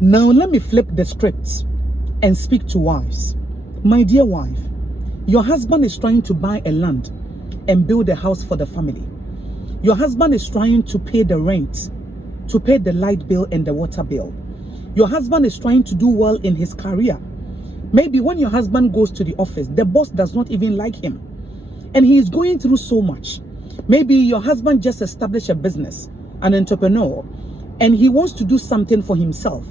Now let me flip the script and speak to wives. My dear wife, your husband is trying to buy a land and build a house for the family. Your husband is trying to pay the rent, to pay the light bill and the water bill. Your husband is trying to do well in his career. Maybe when your husband goes to the office, the boss does not even like him. And he is going through so much. Maybe your husband just established a business, an entrepreneur, and he wants to do something for himself.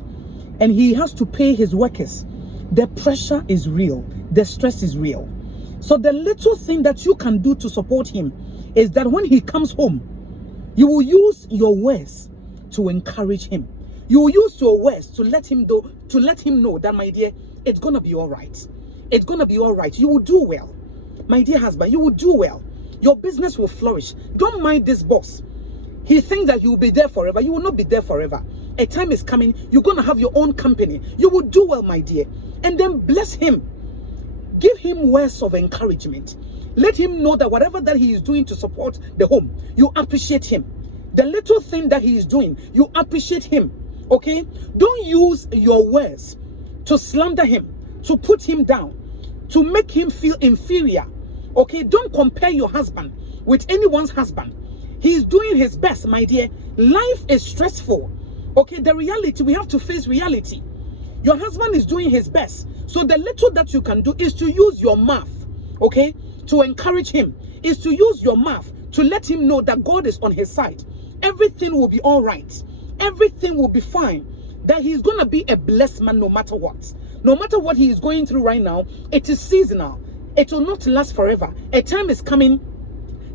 And he has to pay his workers. The pressure is real. The stress is real. So the little thing that you can do to support him is that when he comes home, you will use your words to encourage him. You will use your words to let him know that, my dear, it's gonna be all right. It's gonna be all right. You will do well. My dear husband, you will do well. Your business will flourish. Don't mind this boss. He thinks that you will be there forever. You will not be there forever. A time is coming. You're going to have your own company. You will do well, my dear. And then bless him. Give him words of encouragement. Let him know that whatever that he is doing to support the home, you appreciate him. The little thing that he is doing, you appreciate him. Okay? Don't use your words to slander him, to put him down, to make him feel inferior. Okay? Don't compare your husband with anyone's husband. He is doing his best, my dear. Life is stressful. Okay, the reality, we have to face reality. Your husband is doing his best. So the little that you can do is to use your mouth, okay, to encourage him. Is to use your mouth to let him know that God is on his side. Everything will be all right. Everything will be fine. That he's going to be a blessed man no matter what. No matter what he is going through right now, it is seasonal. It will not last forever. A time is coming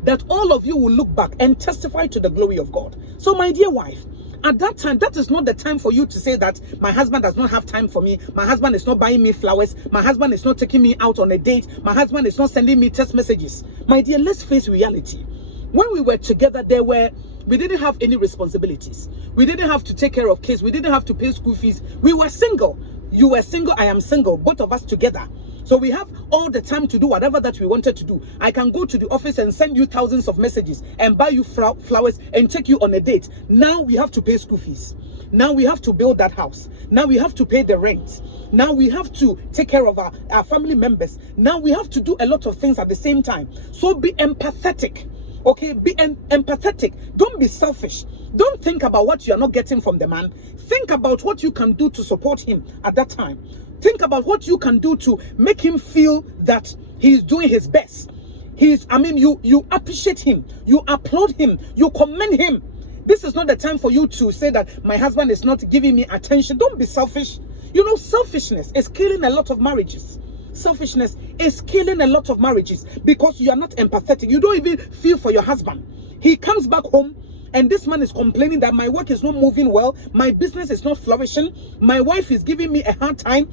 that all of you will look back and testify to the glory of God. So my dear wife, at that time, that is not the time for you to say that my husband does not have time for me. My husband is not buying me flowers. My husband is not taking me out on a date. My husband is not sending me text messages. My dear, let's face reality. When we were together, we didn't have any responsibilities. We didn't have to take care of kids. We didn't have to pay school fees. We were single. You were single. I am single. Both of us together. So we have all the time to do whatever that we wanted to do. I can go to the office and send you thousands of messages and buy you flowers and take you on a date. Now we have to pay school fees. Now we have to build that house. Now we have to pay the rent. Now we have to take care of our family members. Now we have to do a lot of things at the same time. So be empathetic. Okay, be empathetic. Don't be selfish. Don't think about what you are not getting from the man. Think about what you can do to support him at that time. Think about what you can do to make him feel that he is doing his best. You appreciate him. You applaud him. You commend him. This is not the time for you to say that my husband is not giving me attention. Don't be selfish. You know, selfishness is killing a lot of marriages. Selfishness is killing a lot of marriages because you are not empathetic. You don't even feel for your husband. He comes back home and this man is complaining that my work is not moving well. My business is not flourishing. My wife is giving me a hard time.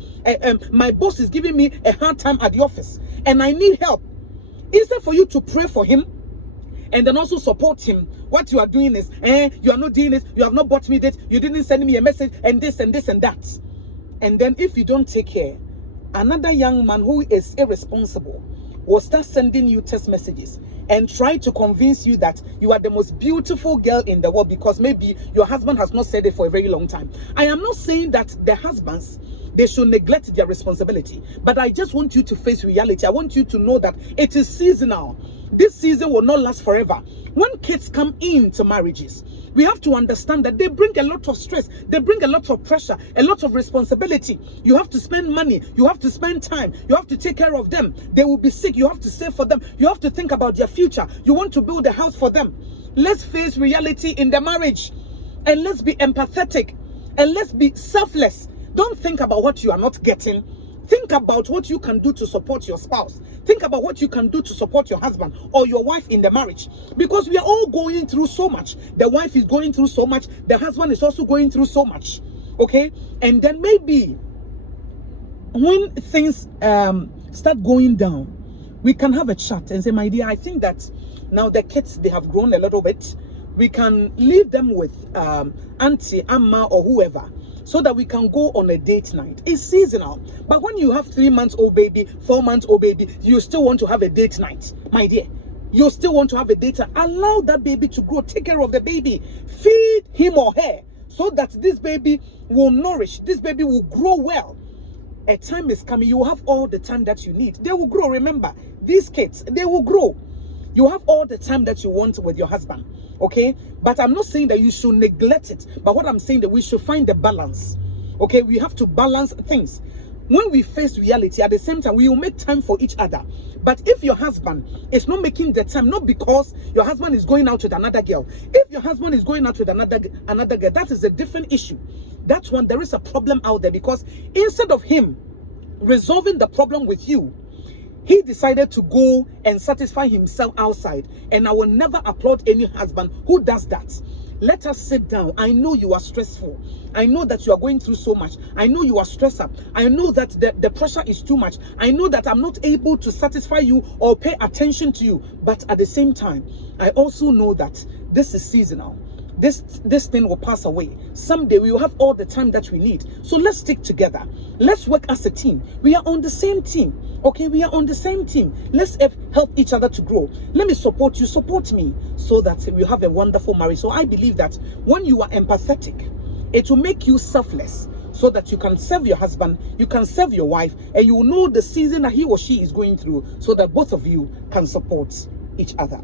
My boss is giving me a hard time at the office. And I need help. Instead for you to pray for him and then also support him, what you are doing is, you are not doing this. You have not bought me this. You didn't send me a message and this and this and that. And then if you don't take care, another young man who is irresponsible will start sending you text messages and try to convince you that you are the most beautiful girl in the world because maybe your husband has not said it for a very long time. I am not saying that the husbands, they should neglect their responsibility, but I just want you to face reality. I want you to know that it is seasonal. This season will not last forever. When kids come into marriages, we have to understand that they bring a lot of stress. They bring a lot of pressure, a lot of responsibility. You have to spend money. You have to spend time. You have to take care of them. They will be sick. You have to save for them. You have to think about their future. You want to build a house for them. Let's face reality in the marriage. And let's be empathetic. And let's be selfless. Don't think about what you are not getting. Think about what you can do to support your spouse. Think about what you can do to support your husband or your wife in the marriage. Because we are all going through so much. The wife is going through so much. The husband is also going through so much. Okay? And then maybe when things start going down, we can have a chat and say, my dear, I think that now the kids, they have grown a little bit. We can leave them with Auntie, Amma, or whoever, so that we can go on a date night. It's seasonal. But when you have 3-month-old baby, 4-month-old baby, you still want to have a date night, my dear. You still want to have a date night. Allow that baby to grow. Take care of the baby. Feed him or her so that this baby will nourish, this baby will grow well. A time is coming, you will have all the time that you need. They will grow. Remember, these kids, they will grow. You have all the time that you want with your husband, okay? But I'm not saying that you should neglect it. But what I'm saying that we should find the balance, okay? We have to balance things. When we face reality, at the same time, we will make time for each other. But if your husband is not making the time, not because your husband is going out with another girl. If your husband is going out with another girl, that is a different issue. That's when there is a problem out there, because instead of him resolving the problem with you, he decided to go and satisfy himself outside. And I will never applaud any husband who does that. Let us sit down. I know you are stressful. I know that you are going through so much. I know you are stressed up. I know that the pressure is too much. I know that I'm not able to satisfy you or pay attention to you. But at the same time, I also know that this is seasonal. This thing will pass away. Someday we will have all the time that we need. So let's stick together. Let's work as a team. We are on the same team. Okay, we are on the same team. Let's help each other to grow. Let me support you, support me, so that we have a wonderful marriage. So I believe that when you are empathetic, it will make you selfless, so that you can serve your husband, you can serve your wife, and you will know the season that he or she is going through, so that both of you can support each other.